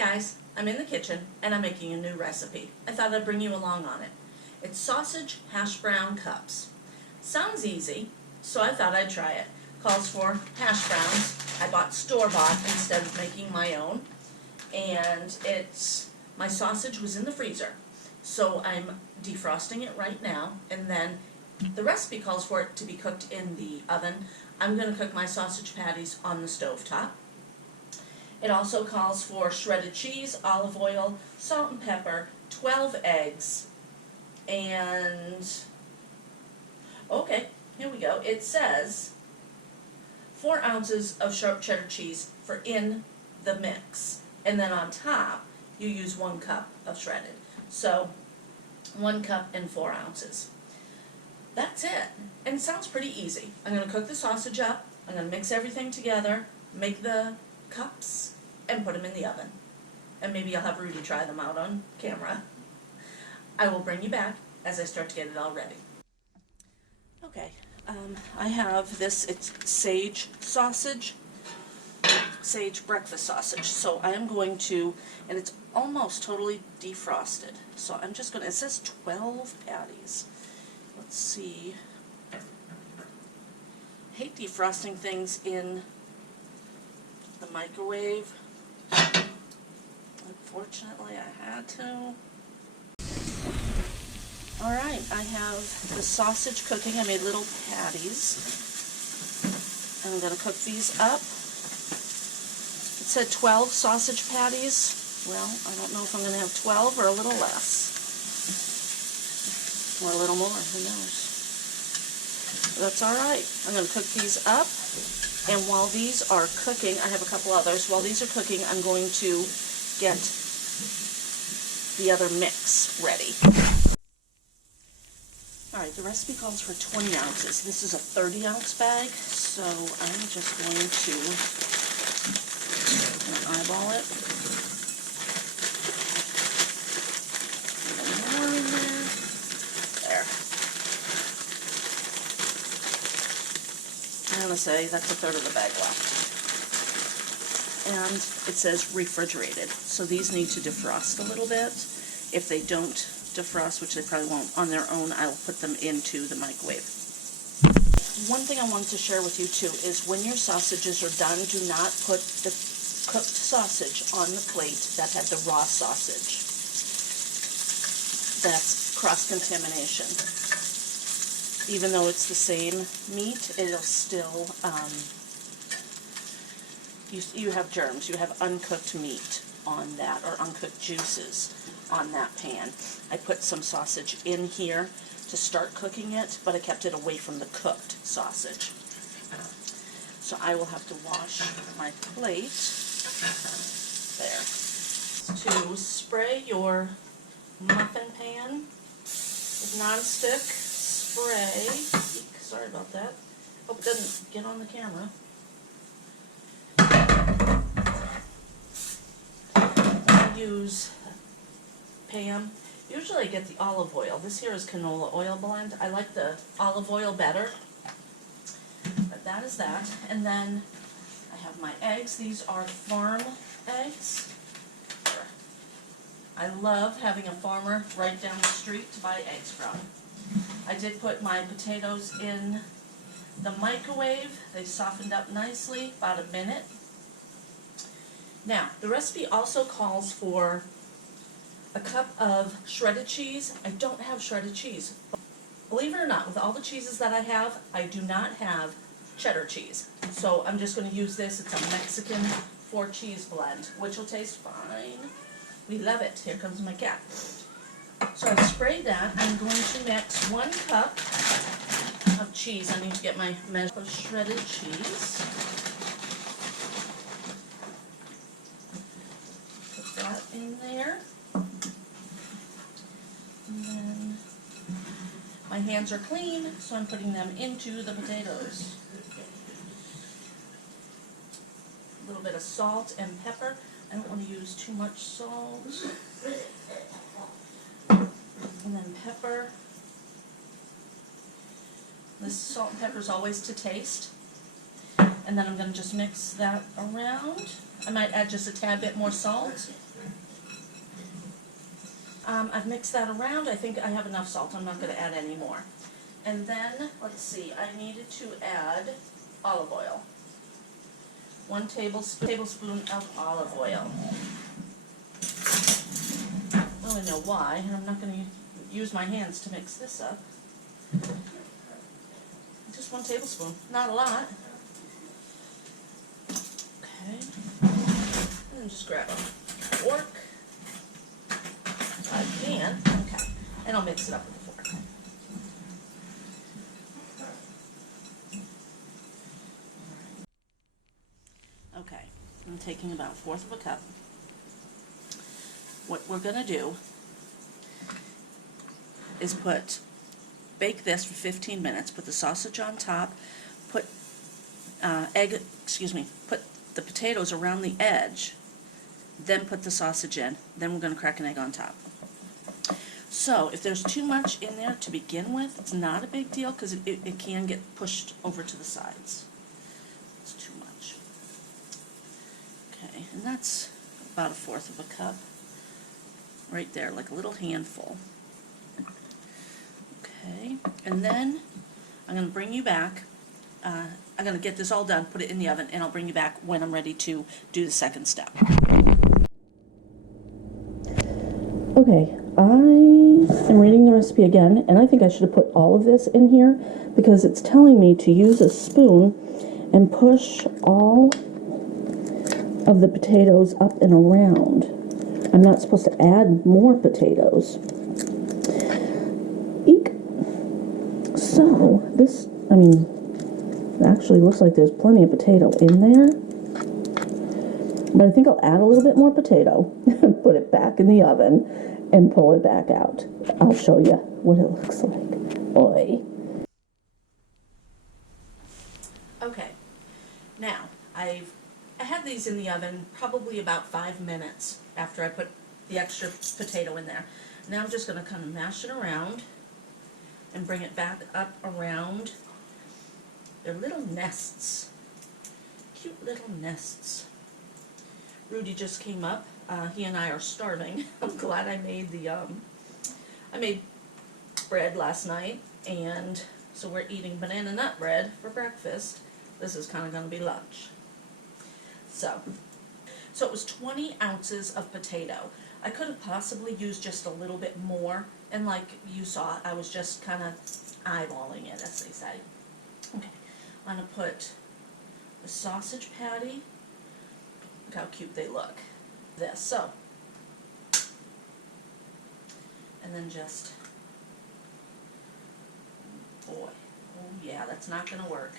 guys, I'm in the kitchen and I'm making a new recipe. I thought I'd bring you along on it. It's sausage hash brown cups. Sounds easy, so I thought I'd try it. Calls for hash browns. I bought store-bought instead of making my own. And my sausage was in the freezer, so I'm defrosting it right now, and then the recipe calls for it to be cooked in the oven. I'm going to cook my sausage patties on the stovetop. It also calls for shredded cheese, olive oil, salt and pepper, 12 eggs, and okay, here we go. It says 4 ounces of sharp cheddar cheese for in the mix, and then on top you use 1 cup of shredded. So 1 cup and 4 ounces. That's it. And it sounds pretty easy. I'm going to cook the sausage up, I'm going to mix everything together, make the cups, and put them in the oven. And maybe I'll have Rudy try them out on camera. I will bring you back as I start to get it all ready. Okay, I have this, it's sage sausage, sage breakfast sausage. So I am going to, and it's almost totally defrosted. So I'm just going to, it says 12 patties. Let's see. I hate defrosting things in the microwave. Unfortunately, I had to. Alright, I have the sausage cooking. I made little patties. I'm going to cook these up. It said 12 sausage patties. Well, I don't know if I'm going to have 12 or a little less. Or a little more, who knows. But that's alright. I'm going to cook these up. And while these are cooking, I have a couple others. While these are cooking, I'm going to get the other mix ready. Alright, the recipe calls for 20 ounces. This is a 30-ounce bag, so I'm just going to eyeball it. A little more in there. There. I'm going to say that's a third of the bag left. And it says refrigerated, so these need to defrost a little bit. If they don't defrost, which they probably won't on their own, I'll put them into the microwave. One thing I wanted to share with you too is when your sausages are done, do not put the cooked sausage on the plate that had the raw sausage. That's cross-contamination. Even though it's the same meat, it'll still, you have germs, you have uncooked meat on that, or uncooked juices on that pan. I put some sausage in here to start cooking it, but I kept it away from the cooked sausage. So I will have to wash my plate there. To spray your muffin pan with nonstick spray. Eek, sorry about that. Hope it doesn't get on the camera. I use Pam. Usually I get the olive oil. This here is canola oil blend. I like the olive oil better. But that is that. And then I have my eggs. These are farm eggs. I love having a farmer right down the street to buy eggs from. I did put my potatoes in the microwave. They softened up nicely, about a minute. Now, the recipe also calls for a cup of shredded cheese. I don't have shredded cheese. Believe it or not, with all the cheeses that I have, I do not have cheddar cheese. So I'm just going to use this. It's a Mexican 4-cheese blend, which will taste fine. We love it. Here comes my cat. So I've sprayed that. I'm going to mix 1 cup of cheese. I need to get my measure of shredded cheese. Put that in there. And then my hands are clean, so I'm putting them into the potatoes. A little bit of salt and pepper. I don't want to use too much salt. And then pepper. This salt and pepper is always to taste. And And then I'm going to just mix that around. I might add just a tad bit more salt. I've mixed that around. I think I have enough salt. I'm not going to add any more. And then, let's see, I needed to add olive oil. 1 tablespoon of olive oil. I don't really know why, and I'm not going to use my hands to mix this up. Just 1 tablespoon, not a lot. Okay, and just grab a fork. I can, okay, and I'll mix it up with a fork. Okay, I'm taking about 1/4 of a cup. What we're gonna do is bake this for 15 minutes, put the sausage on top, put put the potatoes around the edge, then put the sausage in, then we're gonna crack an egg on top. So if there's too much in there to begin with, it's not a big deal because it can get pushed over to the sides. It's too much. Okay, and that's about 1/4 of a cup. Right there, like a little handful. Okay, and then I'm going to bring you back. I'm going to get this all done, put it in the oven, and I'll bring you back when I'm ready to do the second step. Okay, I am reading the recipe again, and I think I should have put all of this in here because it's telling me to use a spoon and push all of the potatoes up and around. I'm not supposed to add more potatoes. Eek. So, this, I mean, it actually looks like there's plenty of potato in there. But I think I'll add a little bit more potato, put it back in the oven, and pull it back out. I'll show you what it looks like. Boy. Okay, now I had these in the oven probably about 5 minutes after I put the extra potato in there. Now I'm just going to kind of mash it around and bring it back up around. They're little nests, cute little nests. Rudy just came up. He and I are starving. I'm glad I made I made bread last night, and so we're eating banana nut bread for breakfast. This is kind of going to be lunch. So it was 20 ounces of potato. I could have possibly used just a little bit more, and like you saw, I was just kind of eyeballing it, as they say. Okay, I'm going to put the sausage patty. Look how cute they look. This, so. And then just, boy, oh yeah, that's not going to work.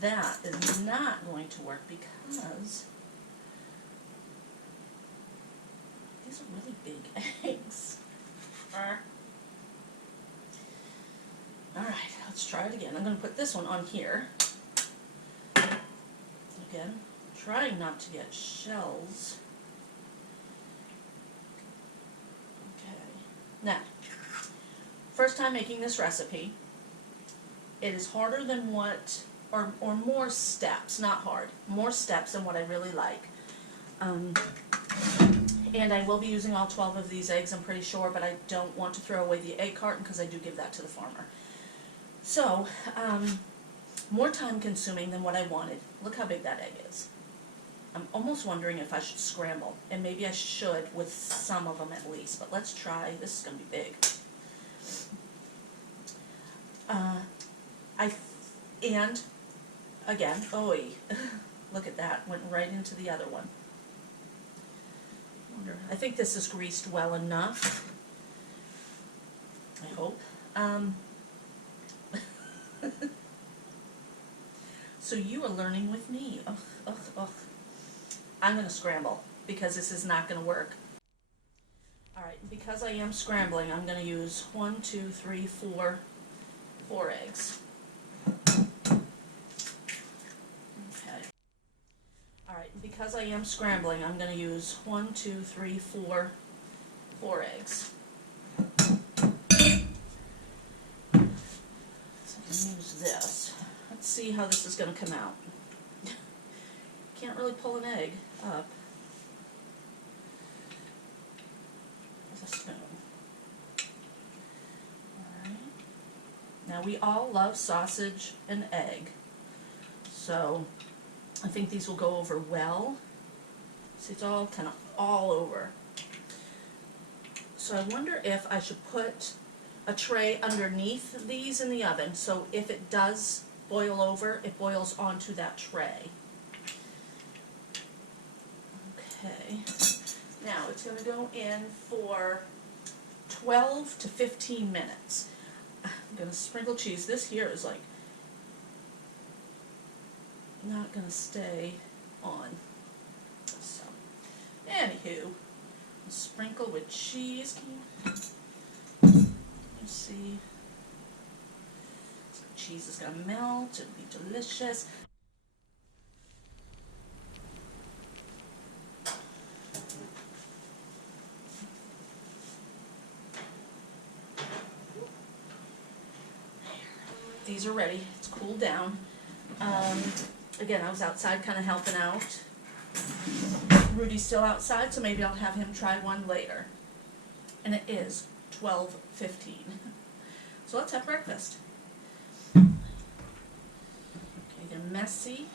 That is not going to work because these are really big eggs. Alright, let's try it again. I'm going to put this one on here. Again, trying not to get shells. Okay. Now, first time making this recipe. It is harder than what, or more steps, not hard, more steps than what I really like. And I will be using all 12 of these eggs, I'm pretty sure, but I don't want to throw away the egg carton because I do give that to the farmer. So, more time consuming than what I wanted. Look how big that egg is. I'm almost wondering if I should scramble, and maybe I should with some of them at least, but let's try. This is going to be big. And again, look at that, went right into the other one. I think this is greased well enough. I hope. So you are learning with me. I'm going to scramble because this is not going to work. Alright, because I am scrambling, I'm going to use 4 eggs. Okay. Alright, because I am scrambling, I'm going to use 4 eggs. So I'm going to use this. Let's see how this is gonna come out. Can't really pull an egg up with a spoon. Alright. Now we all love sausage and egg, so I think these will go over well. See, it's all kind of all over. So I wonder if I should put a tray underneath these in the oven, so if it does boil over, it boils onto that tray. Okay, now it's going to go in for 12 to 15 minutes. I'm going to sprinkle cheese. This here is like not going to stay on. So, anywho, sprinkle with cheese. You see, so cheese is going to melt and be delicious. These are ready. It's cooled down. Again, I was outside kind of helping out. Rudy's still outside, so maybe I'll have him try one later. And it is 12:15. So let's have breakfast. Okay, they're messy.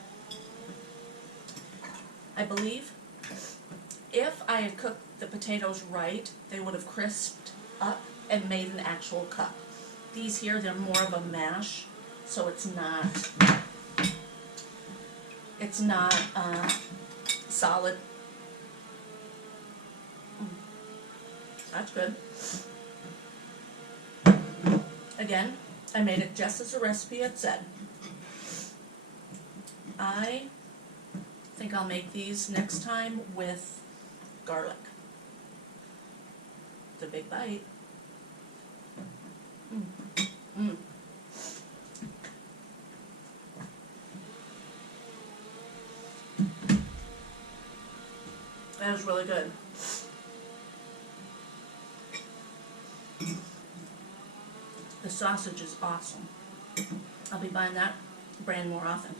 I believe if I had cooked the potatoes right, they would have crisped up and made an actual cup. These here, they're more of a mash, so it's not solid. That's good. Again, I made it just as the recipe had said. I think I'll make these next time with garlic. It's a big bite. That is really good. The sausage is awesome. I'll be buying that brand more often.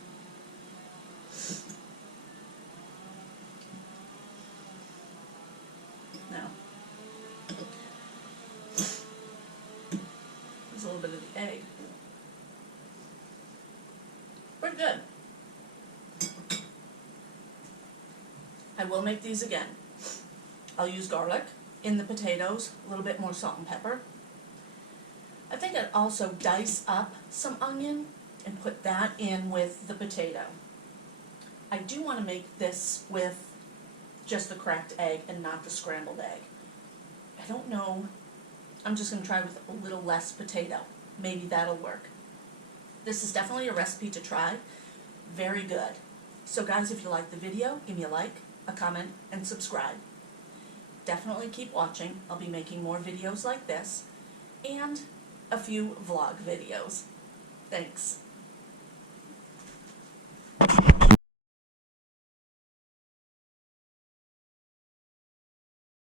Now, there's a little bit of the egg. Pretty good. I will make these again. I'll use garlic in the potatoes, a little bit more salt and pepper. I think I'd also dice up some onion and put that in with the potato. I do want to make this with just the cracked egg and not the scrambled egg. I don't know. I'm just going to try with a little less potato. Maybe that'll work. This is definitely a recipe to try. Very good. So guys, if you like the video, give me a like, a comment, and subscribe. Definitely keep watching. I'll be making more videos like this and a few vlog videos. Thanks.